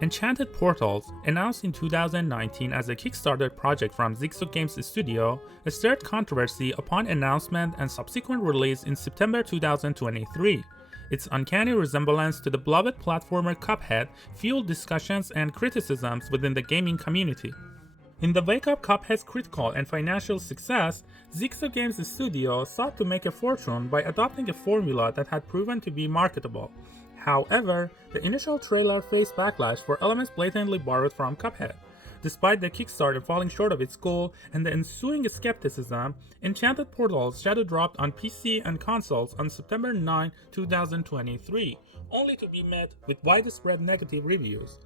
Enchanted Portals, announced in 2019 as a Kickstarter project from Zigzag Games Studio, stirred controversy upon announcement and subsequent release in September 2023. Its uncanny resemblance to the beloved platformer Cuphead fueled discussions and criticisms within the gaming community. In the wake of Cuphead's critical and financial success, Zigzag Games Studio sought to make a fortune by adopting a formula that had proven to be marketable. However, the initial trailer faced backlash for elements blatantly borrowed from Cuphead. Despite the Kickstarter falling short of its goal and the ensuing skepticism, Enchanted Portals shadow dropped on PC and consoles on September 9, 2023, only to be met with widespread negative reviews.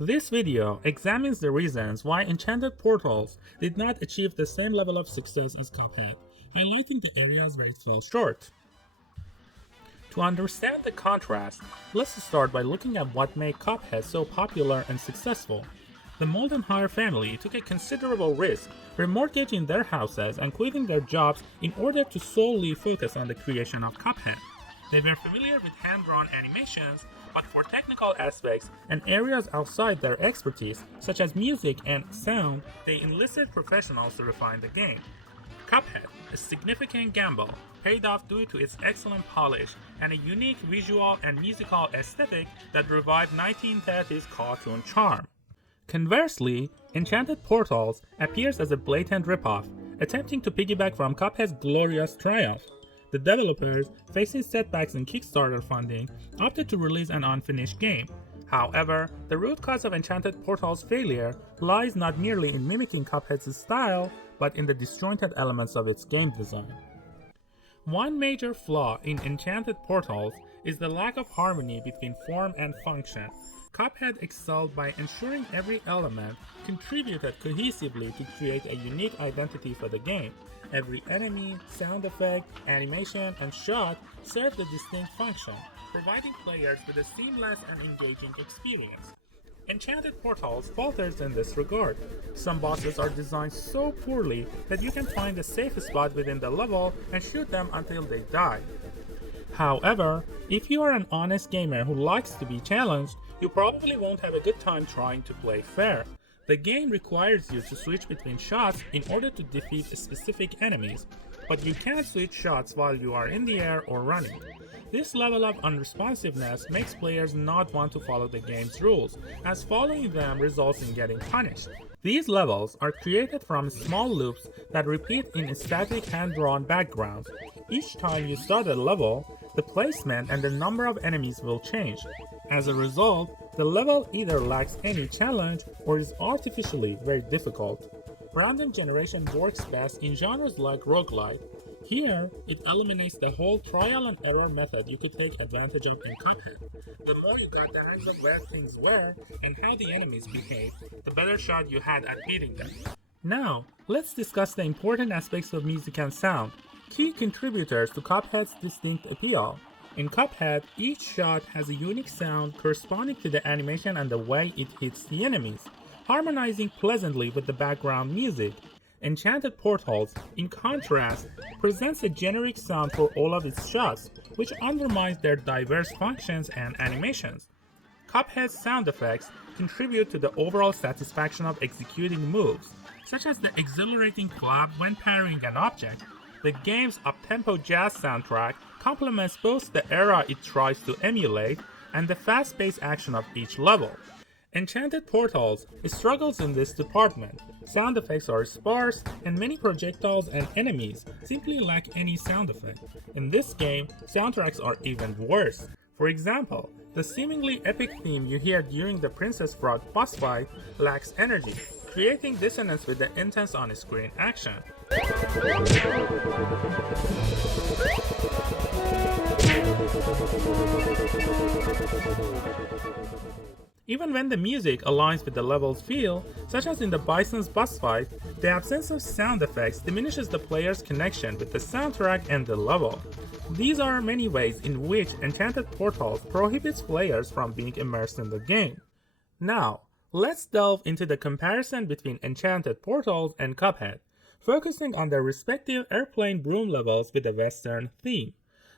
This video examines the reasons why Enchanted Portals did not achieve the same level of success as Cuphead, highlighting the areas where it fell short. To understand the contrast, let's start by looking at what made Cuphead so popular and successful. The Moldenhawer family took a considerable risk, remortgaging their houses and quitting their jobs in order to solely focus on the creation of Cuphead. They were familiar with hand-drawn animations, but for technical aspects and areas outside their expertise, such as music and sound, they enlisted professionals to refine the game. Cuphead, a significant gamble, paid off due to its excellent polish and a unique visual and musical aesthetic that revived 1930s cartoon charm. Conversely, Enchanted Portals appears as a blatant ripoff, attempting to piggyback from Cuphead's glorious triumph. The developers, facing setbacks in Kickstarter funding, opted to release an unfinished game. However, the root cause of Enchanted Portals' failure lies not merely in mimicking Cuphead's style, but in the disjointed elements of its game design. One major flaw in Enchanted Portals is the lack of harmony between form and function. Cuphead excelled by ensuring every element contributed cohesively to create a unique identity for the game. Every enemy, sound effect, animation, and shot served a distinct function, providing players with a seamless and engaging experience. Enchanted Portals falters in this regard. Some bosses are designed so poorly that you can find a safe spot within the level and shoot them until they die. However, if you are an honest gamer who likes to be challenged, you probably won't have a good time trying to play fair. The game requires you to switch between shots in order to defeat specific enemies, but you can't switch shots while you are in the air or running. This level of unresponsiveness makes players not want to follow the game's rules, as following them results in getting punished. These levels are created from small loops that repeat in static hand-drawn backgrounds. Each time you start a level, the placement and the number of enemies will change. As a result, the level either lacks any challenge or is artificially very difficult. Random generation works best in genres like roguelite. Here, it eliminates the whole trial and error method you could take advantage of in Cuphead. The more you got the hang of where things were and how the enemies behaved, the better shot you had at beating them. Now, let's discuss the important aspects of music and sound, key contributors to Cuphead's distinct appeal. In Cuphead, each shot has a unique sound corresponding to the animation and the way it hits the enemies, harmonizing pleasantly with the background music. Enchanted Portals, in contrast, presents a generic sound for all of its shots, which undermines their diverse functions and animations. Cuphead's sound effects contribute to the overall satisfaction of executing moves, such as the exhilarating clap when parrying an object. The game's up-tempo jazz soundtrack complements both the era it tries to emulate and the fast-paced action of each level. Enchanted Portals struggles in this department. Sound effects are sparse, and many projectiles and enemies simply lack any sound effect. In this game, soundtracks are even worse. For example, the seemingly epic theme you hear during the Princess Frog boss fight lacks energy, creating dissonance with the intense on-screen action. Even when the music aligns with the level's feel, such as in the Bison's boss fight, the absence of sound effects diminishes the player's connection with the soundtrack and the level. These are many ways in which Enchanted Portals prohibits players from being immersed in the game. Now, let's delve into the comparison between Enchanted Portals and Cuphead, focusing on their respective airplane broom levels with a Western theme.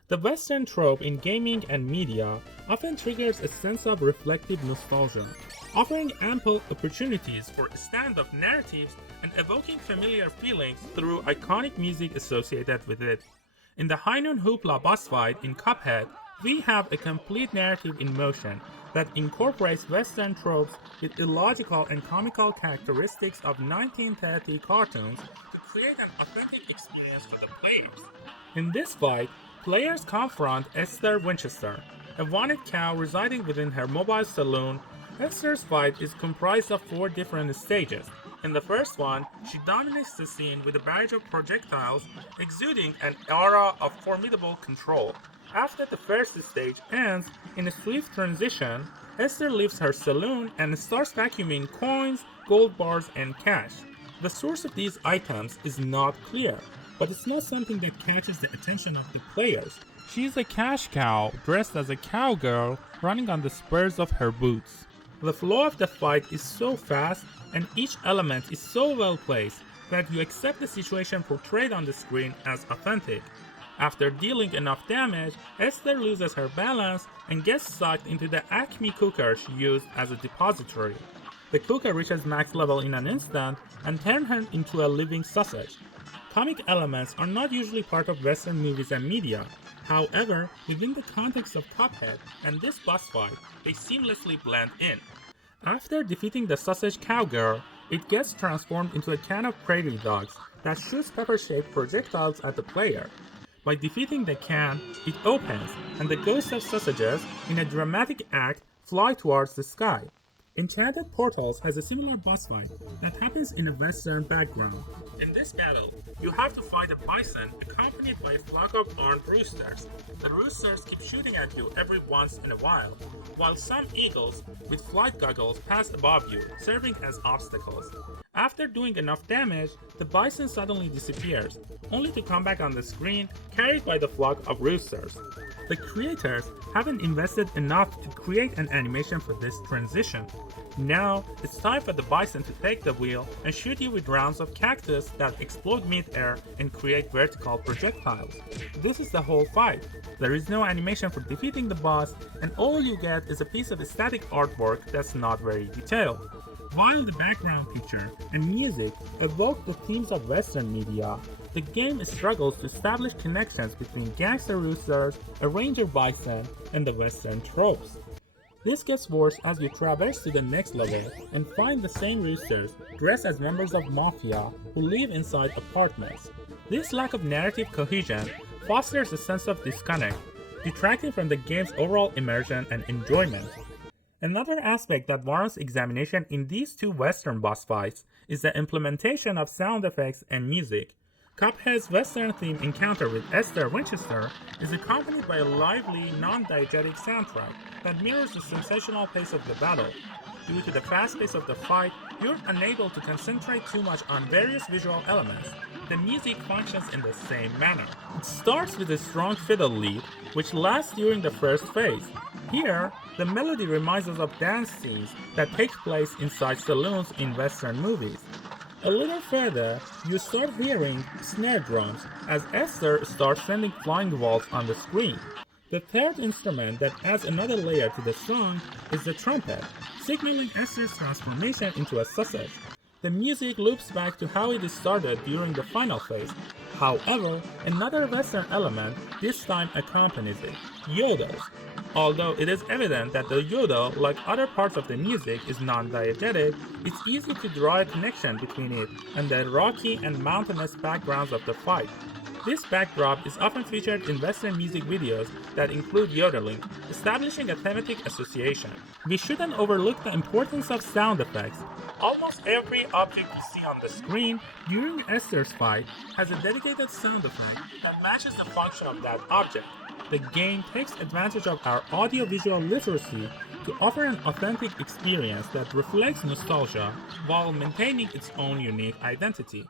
The Western trope in gaming and media often triggers a sense of reflective nostalgia, offering ample opportunities for stand-up narratives and evoking familiar feelings through iconic music associated with it. In the High Noon Hoopla boss fight in Cuphead, we have a complete narrative in motion that incorporates Western tropes with illogical and comical characteristics of 1930 cartoons to create an authentic experience for the players. In this fight, players confront Esther Winchester, a wanted cow residing within her mobile saloon. Esther's fight is comprised of 4 different stages. In the first one, she dominates the scene with a barrage of projectiles, exuding an aura of formidable control. After the first stage ends in a swift transition, Esther leaves her saloon and starts vacuuming coins, gold bars, and cash. The source of these items is not clear, but it's not something that catches the attention of the players. She's a cash cow dressed as a cowgirl running on the spurs of her boots. The flow of the fight is so fast and each element is so well placed that you accept the situation portrayed on the screen as authentic. After dealing enough damage, Esther loses her balance and gets sucked into the Acme cooker she used as a depository. The cooker reaches max level in an instant and turns her into a living sausage. Comic elements are not usually part of Western movies and media. However, within the context of Cuphead and this boss fight, they seamlessly blend in. After defeating the sausage cowgirl, it gets transformed into a can of prairie dogs that shoots pepper-shaped projectiles at the player. By defeating the can, it opens, and the ghosts of sausages, in a dramatic act, fly towards the sky. Enchanted Portals has a similar boss fight that happens in a western background. In this battle, you have to fight a bison accompanied by a flock of armed roosters. The roosters keep shooting at you every once in a while some eagles with flight goggles pass above you, serving as obstacles. After doing enough damage, the bison suddenly disappears, only to come back on the screen carried by the flock of roosters. The creators haven't invested enough to create an animation for this transition. Now, it's time for the bison to take the wheel and shoot you with rounds of cactus that explode mid-air and create vertical projectiles. This is the whole fight. There is no animation for defeating the boss, and all you get is a piece of static artwork that's not very detailed. While the background picture and music evoke the themes of Western media, the game struggles to establish connections between gangster roosters, a ranger bison, and the Western tropes. This gets worse as you traverse to the next level and find the same roosters dressed as members of mafia who live inside apartments. This lack of narrative cohesion fosters a sense of disconnect, detracting from the game's overall immersion and enjoyment. Another aspect that warrants examination in these 2 Western boss fights is the implementation of sound effects and music. Cuphead's Western theme encounter with Esther Winchester is accompanied by a lively, non-diegetic soundtrack that mirrors the sensational pace of the battle. Due to the fast pace of the fight, you're unable to concentrate too much on various visual elements. The music functions in the same manner. It starts with a strong fiddle lead, which lasts during the first phase. Here, the melody reminds us of dance scenes that take place inside saloons in Western movies. A little further, you start hearing snare drums as Esther starts sending flying balls on the screen. The third instrument that adds another layer to the song is the trumpet, signaling Esther's transformation into a sausage. The music loops back to how it started during the final phase. However, another Western element this time accompanies it, yodels. Although it is evident that the yodel, like other parts of the music, is non-diegetic, it's easy to draw a connection between it and the rocky and mountainous backgrounds of the fight. This backdrop is often featured in Western music videos that include yodeling, establishing a thematic association. We shouldn't overlook the importance of sound effects. Almost every object you see on the screen during Esther's fight has a dedicated sound effect that matches the function of that object. The game takes advantage of our audiovisual literacy to offer an authentic experience that reflects nostalgia while maintaining its own unique identity.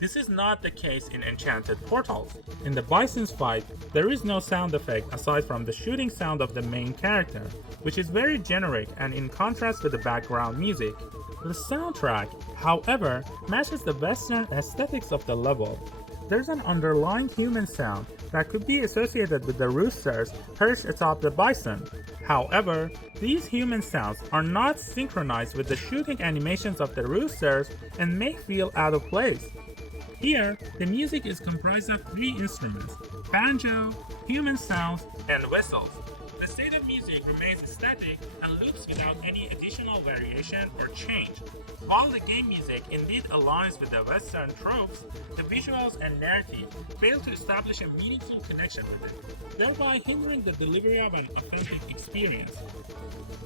This is not the case in Enchanted Portals. In the Bison's fight, there is no sound effect aside from the shooting sound of the main character, which is very generic and in contrast with the background music. The soundtrack, however, matches the Western aesthetics of the level. There's an underlying human sound that could be associated with the roosters perched atop the bison. However, these human sounds are not synchronized with the shooting animations of the roosters and may feel out of place. Here, the music is comprised of three instruments: banjo, human sounds, and whistles. The state of music remains static and loops without any additional variation or change. While the game music indeed aligns with the Western tropes, the visuals and narrative fail to establish a meaningful connection with it, thereby hindering the delivery of an authentic experience.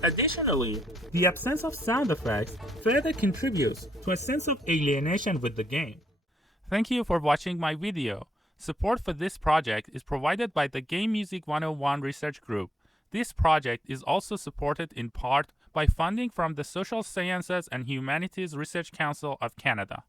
Additionally, the absence of sound effects further contributes to a sense of alienation with the game. Thank you for watching my video. Support for this project is provided by the Game Music 101 Research Group. This project is also supported in part by funding from the Social Sciences and Humanities Research Council of Canada.